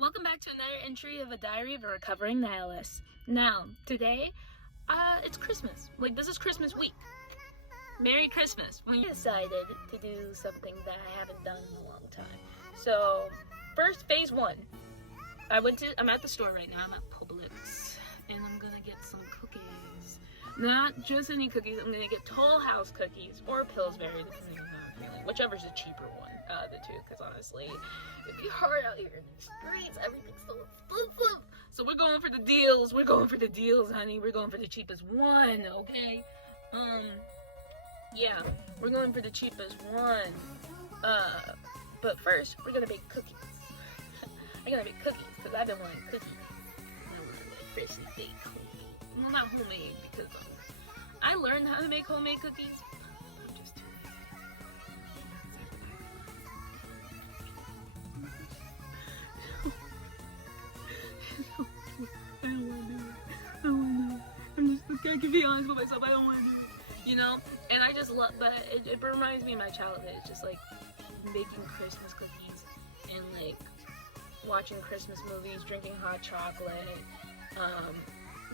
Welcome back to another entry of a diary of a recovering nihilist. Now, today, it's Christmas. Like, this is Christmas week. Merry Christmas. We decided to do something that I haven't done in a long time. So, first, phase one. I'm at the store right now. I'm at Publix. And I'm gonna get some cookies. Not just any cookies. I'm gonna get Toll House cookies or Pillsbury, depending on how I'm feeling. Whichever's the cheaper one out of the two, because honestly, it'd be hard out here in the streets. Everything's so expensive. So we're going for the deals. We're going for the deals, honey. We're going for the cheapest one, okay? Yeah, we're going for the cheapest one. But first, we're gonna bake cookies. I gotta make cookies, because I've been wanting cookies. I want like freshly baked cookies. Well, not homemade, because I learned how to make homemade cookies. I'm just too I don't want to do it. I don't want to do it. I can be honest with myself. I don't want to do it. You know? And I just love, but it reminds me of my childhood. It's just like making Christmas cookies and like watching Christmas movies, drinking hot chocolate.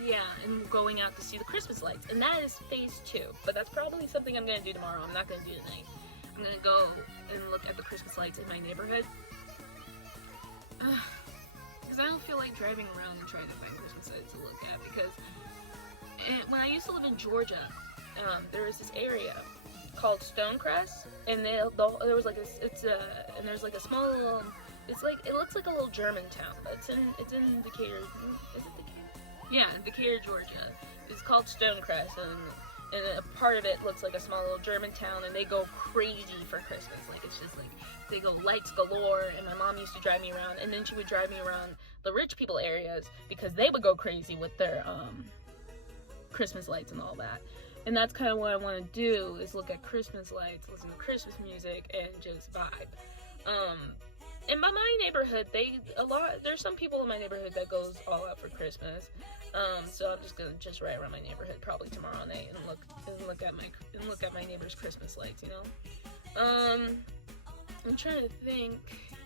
Yeah, and going out to see the Christmas lights. And that is phase two. But that's probably something I'm going to do tomorrow. I'm not going to do it tonight. I'm going to go and look at the Christmas lights in my neighborhood. Because I don't feel like driving around and trying to find Christmas lights to look at. Because when I used to live in Georgia, there was this area called Stonecrest. And there was like and there's like a small little, it looks like a little German town. But it's in Decatur. Is it Decatur? Yeah, Decatur, Georgia. It's called Stonecrest, and a part of it looks like a small little German town, and they go crazy for Christmas. Like, it's just like, they go lights galore, and my mom used to drive me around, and then she would drive me around the rich people areas, because they would go crazy with their, Christmas lights and all that. And that's kind of what I want to do, is look at Christmas lights, listen to Christmas music, and just vibe. In my neighborhood, there's some people in my neighborhood that goes all out for Christmas. So I'm just gonna ride around my neighborhood probably tomorrow night and look at my neighbor's Christmas lights, you know. I'm trying to think.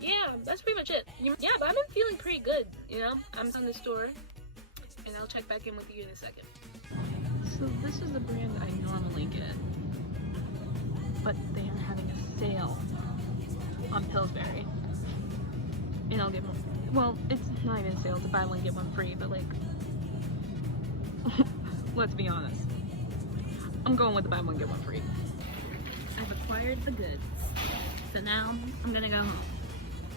Yeah, that's pretty much it. Yeah, but I've been feeling pretty good, you know. I'm on the store, and I'll check back in with you in a second. So this is the brand I normally get, but they are having a sale on Pillsbury. And I'll get one. Well, it's not even a sale, it's a buy one get one free, but like, let's be honest. I'm going with the buy one get one free. I've acquired the goods. So now I'm gonna go home.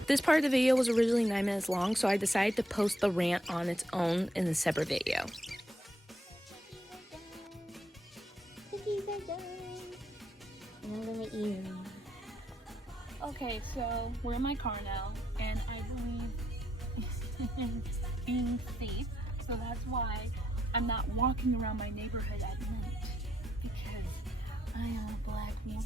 This part of the video was originally 9 minutes long, so I decided to post the rant on its own in a separate video. Cookies are done. And I'm gonna eat them. Okay, so we're in my car now, and I believe being safe, so that's why I'm not walking around my neighborhood at night, because I am a black woman.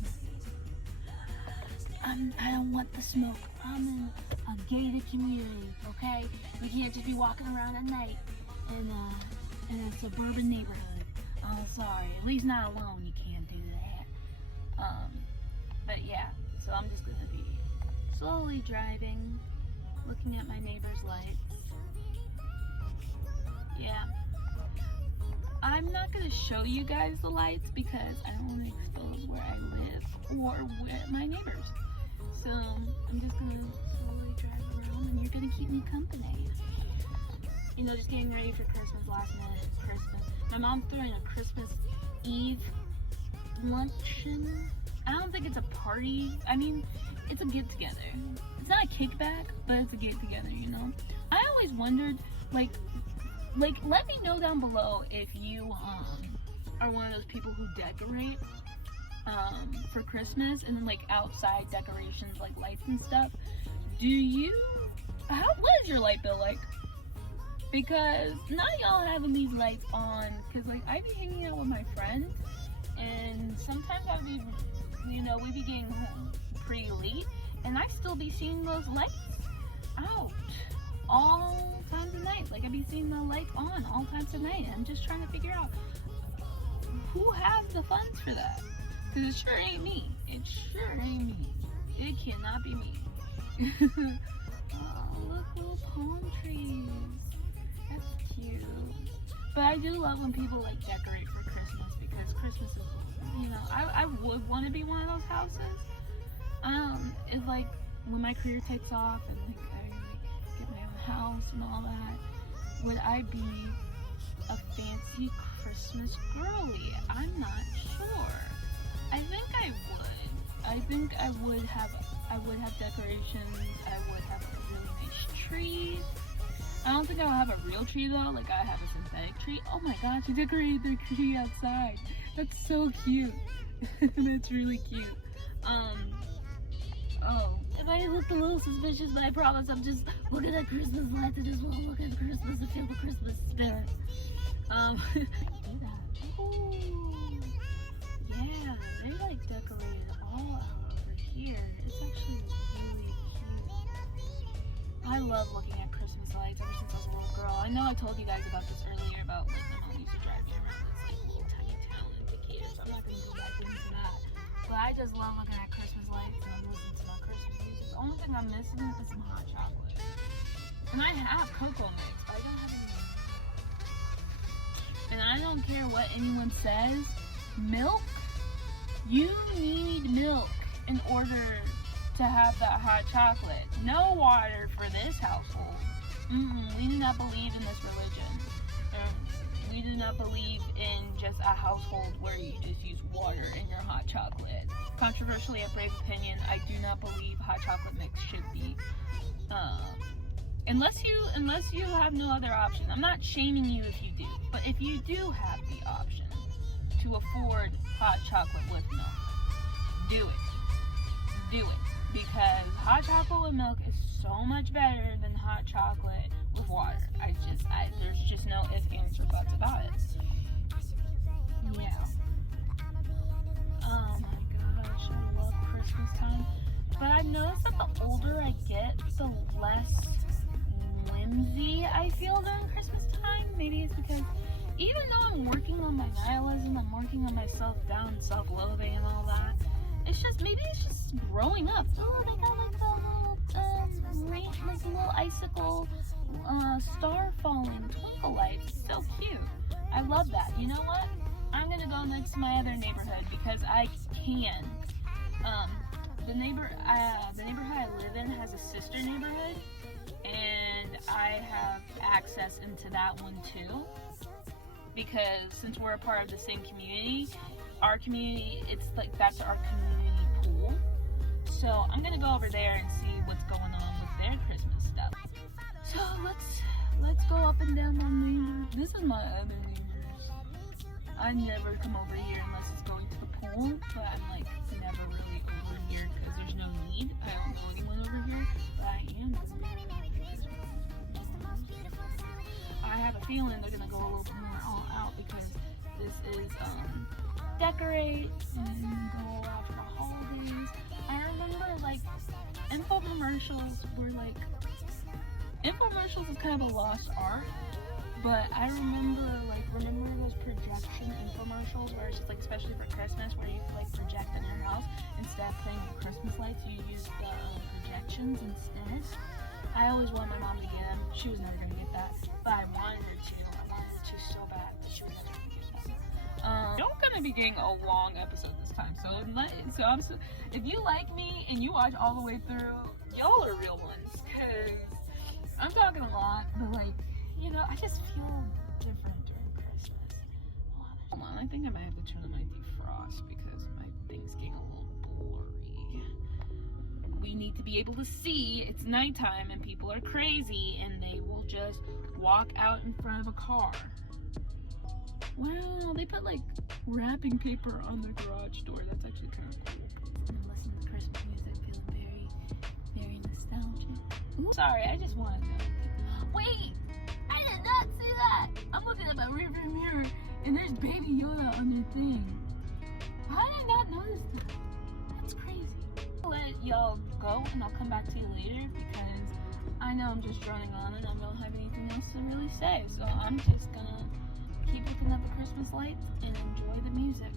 I don't want the smoke. I'm in a gated community, okay? You can't just be walking around at night in a suburban neighborhood. I'm sorry, at least not alone. You can't do that. But yeah. So I'm just gonna be slowly driving, looking at my neighbor's lights. Yeah. I'm not gonna show you guys the lights because I don't want to expose where I live or where my neighbors. So I'm just gonna slowly drive around, and you're gonna keep me company. You know, just getting ready for Christmas, last minute Christmas. My mom's throwing a Christmas Eve luncheon. I don't think it's a party. I mean, it's a get-together. It's not a kickback, but it's a get-together, you know? I always wondered, like, let me know down below if you, are one of those people who decorate, for Christmas, and then, like, outside decorations, like lights and stuff. What is your light bill like? Because not y'all having these lights on, because, like, I be hanging out with my friends, and sometimes I'll be, you know, we be getting home pretty late, and I still be seeing those lights out all times of night. Like, I be seeing the lights on all times of night. I'm just trying to figure out who has the funds for that. Because it sure ain't me. It sure ain't me. It cannot be me. Oh, look, little pond. But I do love when people like decorate for Christmas, because Christmas is, you know, I would want to be one of those houses. It's like when my career takes off and like I like get my own house and all that, would I be a fancy Christmas girly? I'm not sure. I think I would. I think I would have decorations. I would have a really nice tree. I don't think I'll have a real tree though, like I have a synthetic tree. Oh my gosh, you decorated their tree outside. That's so cute. That's really cute. Oh, if I look a little suspicious, but I promise I'm just looking at Christmas lights. I just want to look at Christmas and feel the Christmas spirit. Do that. Oh, yeah, they like decorated all out over here. It's actually really cute. I love looking at Christmas lights ever since I was a little girl. I know I told you guys about this earlier about like my mom used to drive me around this like little tiny town in Decatur, so I'm not gonna go back into that. But I just love looking at Christmas lights and I'm listening to my Christmas music. The only thing I'm missing is some hot chocolate. And I have cocoa mix, but I don't have any. And I don't care what anyone says, milk, you need milk in order to have that hot chocolate. No water for this household. We do not believe in this religion. We do not believe in just a household where you just use water in your hot chocolate. Controversially, a brave opinion, I do not believe hot chocolate mix should be, unless you have no other option. I'm not shaming you if you do, but if you do have the option to afford hot chocolate with milk, do it. Do it. Because hot chocolate with milk is so much better than hot chocolate with water. There's just no ifs, ands, or buts about it. Yeah. Oh my gosh, I love Christmas time. But I've noticed that the older I get, the less whimsy I feel during Christmas time. Maybe it's because even though I'm working on my nihilism, I'm working on my self-doubt, self-loathing and all that, maybe it's just growing up. Oh, they got like a little rain, like a little icicle star falling, twinkle lights. It's so cute. I love that. You know what? I'm gonna go next to my other neighborhood because I can. The neighborhood I live in has a sister neighborhood, and I have access into that one too. Because since we're a part of the same community, our community, it's like that's our community pool. So I'm gonna go over there and see what's going on with their Christmas stuff. So let's go up and down my neighbors. This is my other neighbors. I never come over here unless it's going to the pool, but I'm like never really over here because there's no need. I don't know anyone over here, but I am over here. I have a feeling they're gonna go a little bit more all out because this is decorate and go after the holidays. I remember like infomercials is kind of a lost art, but I remember those projection infomercials where it's just like, especially for Christmas, where you could like project in your house instead of playing the Christmas lights, you use the projections instead. I always wanted my mom to get them. She was never gonna get that, but I wanted her to. So bad that she was never gonna get that. I'm gonna be getting a long episode this time, so if you like me and you watch all the way through, y'all are real ones, cause I'm talking a lot, but like, you know, I just feel different during Christmas. Hold on, I think I might have to turn on my defrost because my thing's getting a little blurry. We need to be able to see it's nighttime and people are crazy and they will just walk out in front of a car. Wow, they put like wrapping paper on their garage door. That's actually kind of cool. And listening to Christmas music, feeling very, very nostalgic. Ooh, sorry, I just wanted to. Wait, I did not see that. I'm looking at my rearview mirror, and there's Baby Yoda on their thing. I did not notice that. That's crazy. I'll let y'all go, and I'll come back to you later because I know I'm just droning on, and I don't have anything else to really say. So I'm just gonna keep looking at the Christmas lights and enjoy the music.